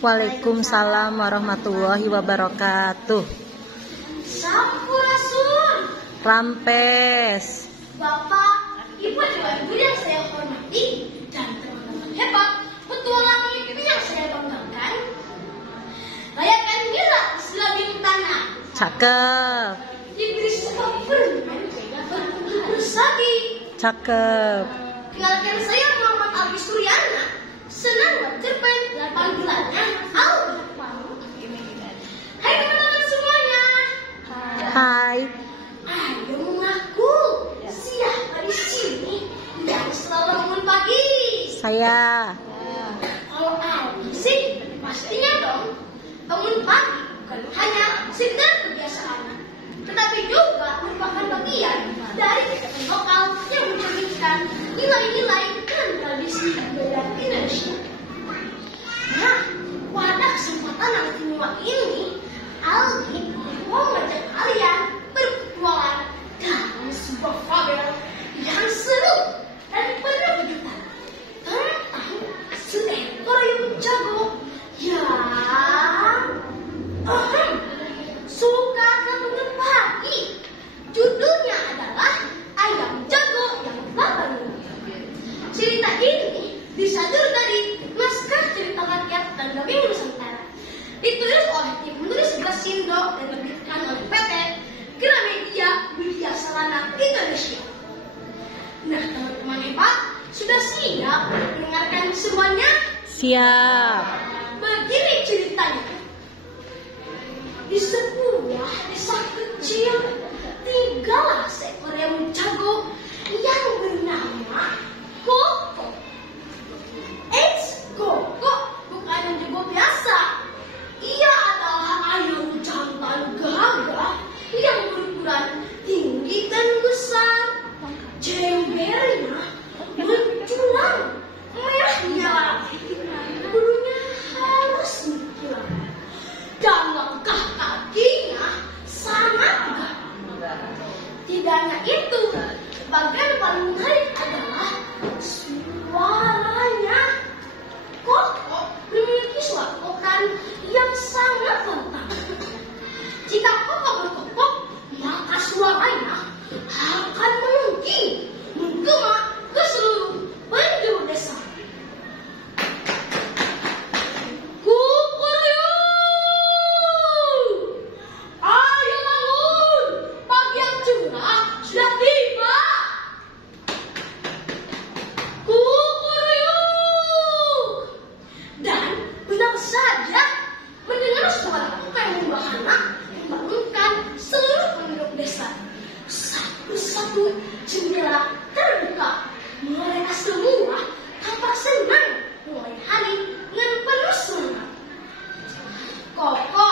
Waalaikumsalam warahmatullahi wabarakatuh. Sampurasun. Rampes. Bapak, Ibu dan Ibu yang saya hormati dan teman-teman hebat petualang mimpi yang saya banggakan. Rayakan Mila Islam tanah. Cakep. Diberi sebab berenang berkumpul bersagi. Cakep. Kenalkan saya Muhammad Abi Suryana. Senang bercerpen dan panggilannya Aldi. Hai teman-teman semuanya. Hai. Ayo mengaku siapa di sini yang selalu bangun pagi? Saya. Kalau Aldi sih pastinya dong bangun pagi bukan hanya sekedar kebiasaan, tetapi juga merupakan bagian dari kehidupan lokal yang mencerminkan nilai-nilai dan tradisi budaya Indonesia. Nah, pada kesempatan yang istimewa ini, Aldi mau mengajak kalian berpetualang dalam sebuah fabel yang seru dan penuh kejutan tentang seekor ayam jago yang suka bangun pagi. Judulnya adalah Ayam Jago yang Bangun. Cerita ini disadur dari naskah cerita rakyat dan dongeng Nusantara. Ditulis oleh tim penulis Grasindo dan diterbitkan oleh PT Gramedia Widya Sarana Indonesia. Nah, teman-teman hebat, sudah siap mendengarkan semuanya? Siap. Begini ceritanya. Di sebuah desa kecil tinggallah seekor ayam jago yang bernama Koko. Koko bukan ayam jago biasa. Ia adalah ayam jantan gagah yang berukuran tinggi dan besar. Jembernya menculang, merah-merah, bulunya halus mengkilap, dan langkah kakinya sangat tegap. Tidak hanya itu, bagian paling menarik adalah suaranya. Koko memiliki suara kokan yang sangat lantang. Jika Koko berkokok, maka suaranya akan menggema ke seluruh penjuru desa. Kukuruyuk! Ayo bangun! Pagi yang cerah sudah tiba. Kukuruyuk! Dan benar saja, mendengar suara kokan yang wahana membangunkan seluruh penduduk desa. Satu-satu jendela terbuka. Mereka semua tampak senang mulai hari dengan penuh semangat. Koko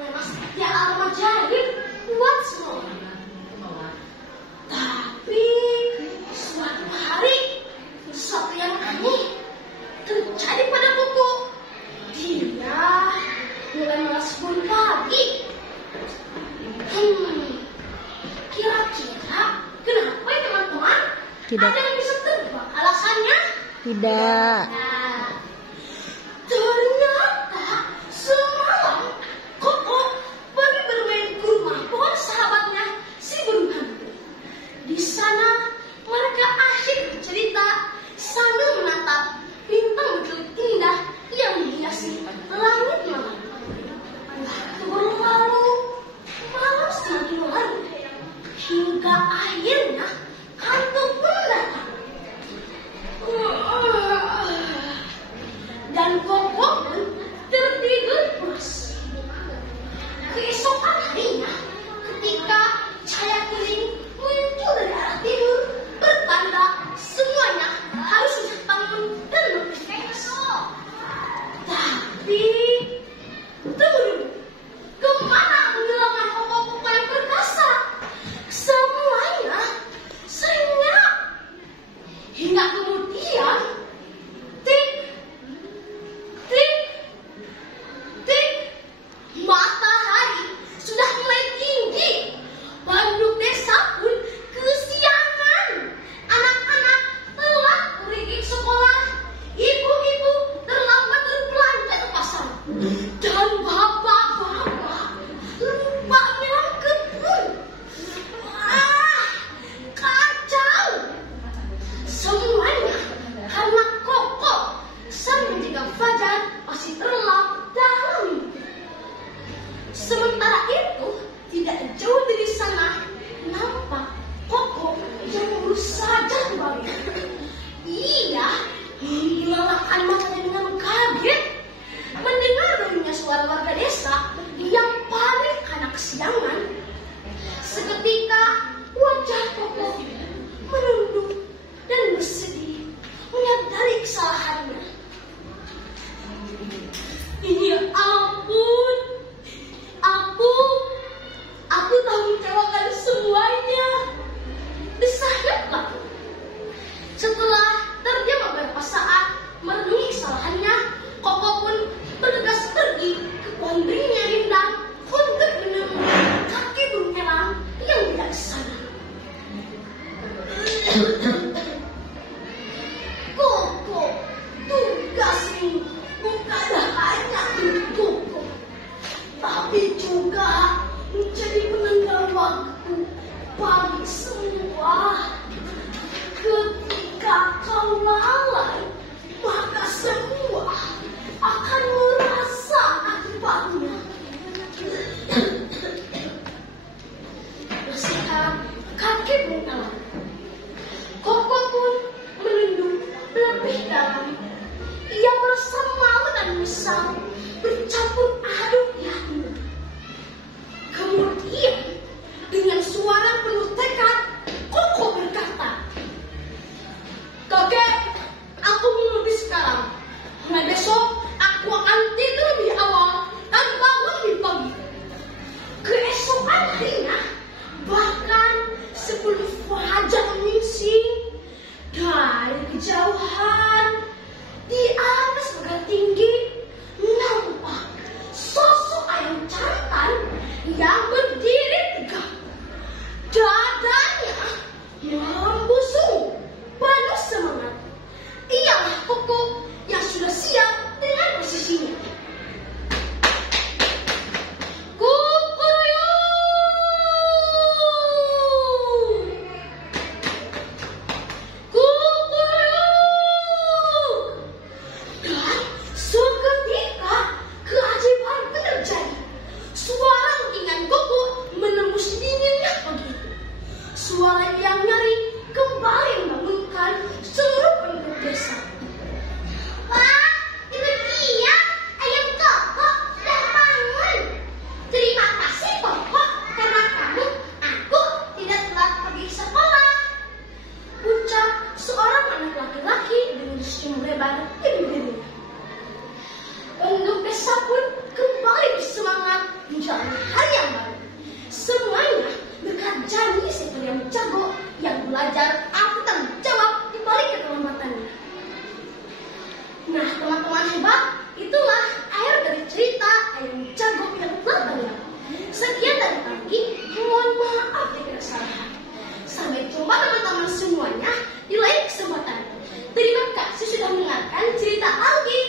memang seperti alam ajaib buat semua orang. Tapi suatu hari sesuatu yang aneh terjadi pada Koko. Dia mulai malas bangun pagi. Kira-kira kenapa ya teman-teman? Tidak. Ada yang bisa tebak alasannya? Tidak. Nah, ternyata semalam Koko pergi bermain ke rumah pohon sahabatnya si burung hantu. Di sana mereka asyik bercerita sambil menatap bintang berkelip indah yang menghiasi langit malam. Waktu berlalu, malam semakin larut, hingga akhirnya hantu pun datang. Koko, tugasmu bukan hanya Koko, tapi juga menjadi penenggang waktu bagi semua. Ketika kau lalai, maka semua akan merasa akibatnya. Nasihat kakek mengalah. Koko pun menunduk lebih dalam. Ia merasa malu dan menyesal, bercampur aduk di hatinya. Kemudian dengan suara penuh tekad, Koko berkata, "Kakek, aku mengerti sekarang. Mulai besok aku akan tidur lebih awal dan bangun lebih pagi." Keesokan harinya, bahkan sebelum fajar menyingsing, dari kejauhan di atas pagar tinggi nampak sosok ayam jantan yang berdiri tegak. Dadanya membusung, penuh semangat. Ialah Koko yang sudah siap dengan posisinya. Suara yang nyaring kembali membangunkan seluruh penduduk desa. Wah, itu dia, ayam Koko sudah bangun. Terima kasih Koko, karena kamu aku tidak telat pergi sekolah, ucap seorang anak laki-laki dengan senyum lebar di bibirnya. Penduduk desa pun kembali bersemangat menjalani hari yang baru. Semuanya berkat janji seekor ayam jago yang belajar arti tanggung jawab di balik keterlambatannya. Nah, teman-teman hebat, itulah akhir dari cerita ayam jago yang terbaik. Sekian dari kami, mohon maaf jika ada kesalahan. Sampai jumpa teman-teman semuanya di lain kesempatan. Terima kasih sudah mendengarkan cerita Algi.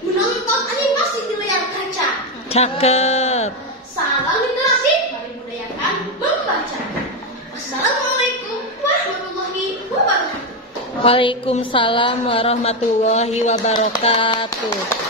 Menonton animasi di layar kaca. Cakep. Salam literasi, mari budayakan membaca. Wassalamualaikum warahmatullahi wabarakatuh. Waalaikumsalam warahmatullahi wabarakatuh.